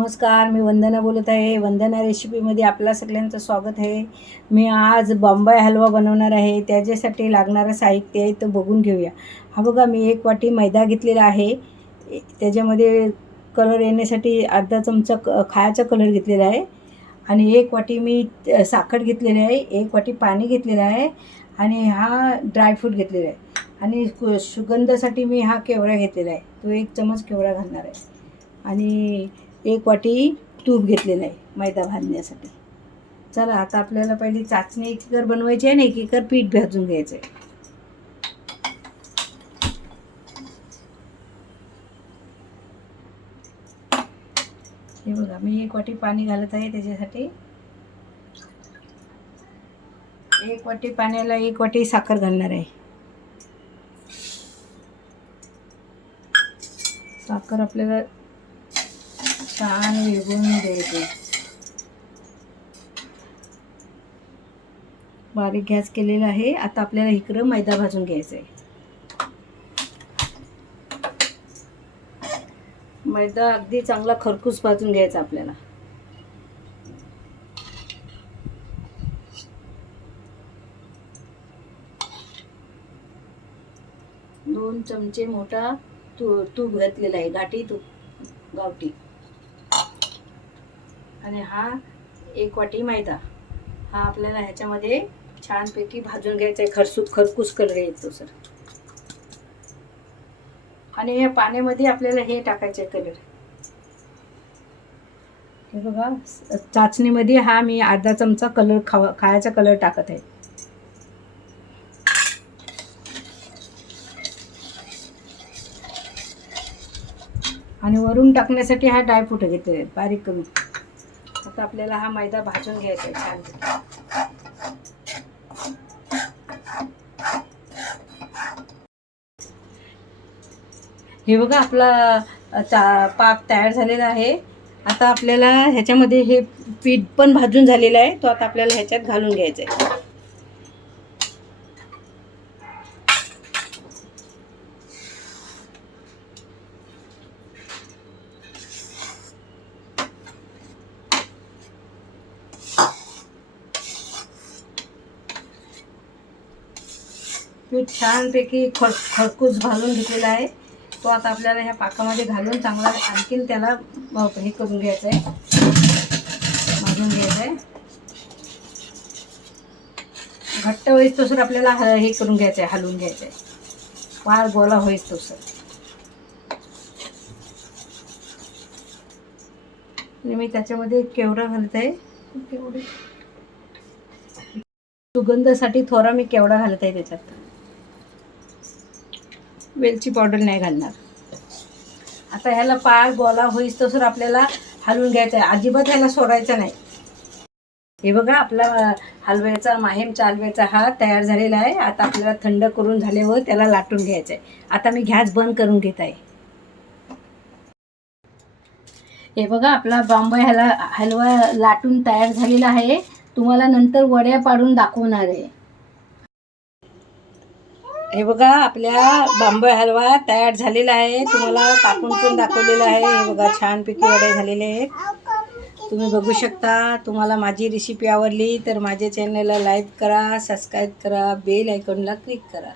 नमस्कार, मी वंदना बोलत आहे. वंदना रेसिपीमध्ये आपल्या सगळ्यांचं स्वागत आहे. मी आज बॉम्बे हलवा बनवणार आहे. त्याच्यासाठी लागणारं साहित्य आहे तर बघून घेऊया. हा बघा, मी 1 वाटी मैदा घेतलेला आहे. त्याच्यामध्ये कलर येण्यासाठी अर्धा चमचा खायचा कलर घेतलेला आहे आणि 1 वाटी मी साखर घेतलेली आहे. 1 वाटी पाणी घेतलेलं आहे आणि हा ड्रायफ्रूट घेतलेला आहे आणि सुगंधासाठी मी हा केवडा घेतलेला आहे. तो 1 चमच केवडा घालणार आहे आणि 1 वाटी तूप घेतलेलं आहे मैदा भाजण्यासाठी. चला, आता आपल्याला पहिली चाचणी एकीकर बनवायची आहे आणि एकीकर पीठ भाजून घ्यायचं आहे. हे बघा, मी 1 वाटी पाणी घालत आहे. त्याच्यासाठी 1 वाटी पाण्याला 1 वाटी साखर घालणार आहे. साखर आपल्याला छान विरघळून द्यायची. बारीक गॅस केलेला आहे. आता आपल्याला इकडं मैदा भाजून घ्यायचा आहे. मैदा अगदी चांगला खरपूस भाजून घ्यायचा आपल्याला. दोन चमचे मोठा तूप घातलेला आहे, घाटी तूप, गावठी. आणि हा 1 वाटी मैदा, हा आपल्याला ह्याच्यामध्ये छानपैकी भाजून घ्यायचा आहे. खरपूस कलर येतो सर. आणि या पाण्यामध्ये आपल्याला हे टाकायचे कलर. हे बघा, चाचणीमध्ये हा मी अर्धा चमचा कलर खायचा कलर टाकत आहे. आणि वरून टाकण्यासाठी हा ड्रायफ्रूट घेतले आहेत बारीक करून. आता आपल्याला हा मैदा भाजून घ्यायचा आहे छान. हे बघा, आपला पाक तयार झालेला आहे. आता आपल्याला ह्याच्यामध्ये हे पीठ पण भाजून झालेलं आहे. तो आता आपल्याला ह्याच्यात घालून घ्यायचा आहे. पीठ छानपैकी खरपूस भाजून घेतलेला आहे. तो आता आपल्याला ह्या पाकामध्ये घालून चांगला आणखीन त्याला हे करून घ्यायचं आहे, भाजून घ्यायचं आहे. घट्ट होईस तसं आपल्याला हे करून घ्यायचं आहे, हलवून घ्यायचं आहे, फार गोला होईस तसं. मी त्याच्यामध्ये केवडा घालत आहे. सुगंधासाठी थोडा मी केवडा घालत आहे. त्याच्यात वेलची पावडर नाही घालणार. आता ह्याला पार गोला होईस तसं आपल्याला हलवून घ्यायचं आहे, अजिबात ह्याला सोडायचं नाही. हे बघा, आपला हलव्याचा माहीमचा हलव्याचा हा तयार झालेला आहे. आता आपल्याला थंड करून झाल्यावर त्याला लाटून घ्यायचं आहे. आता मी गॅस बंद करून घेत आहे. हे बघा, आपला बॉम्बे हलवा लाटून तयार झालेला आहे. तुम्हाला नंतर वड्या पाडून दाखवणार आहे. हे बघा, आपल्या बॉम्बे हलवा तयार झालेला आहे. तुम्हाला कापून पण दाखवलेला आहे. हे बघा, छानपैकी वडे झालेले आहेत. तुम्ही बघू शकता. तुम्हाला माझी रेसिपी आवडली तर माझ्या चॅनलला लाईक करा, सबस्क्राईब करा, बेल आयकॉनला क्लिक करा.